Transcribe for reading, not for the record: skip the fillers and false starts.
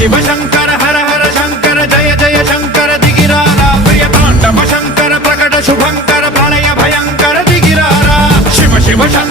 शिव शंकर हर हर शंकर जय जय शंकर दिगिरारा प्रिय तांडव शंकर प्रकट शुभंकर प्रलय भयंकर दिगिरारा शिव शिव शंकर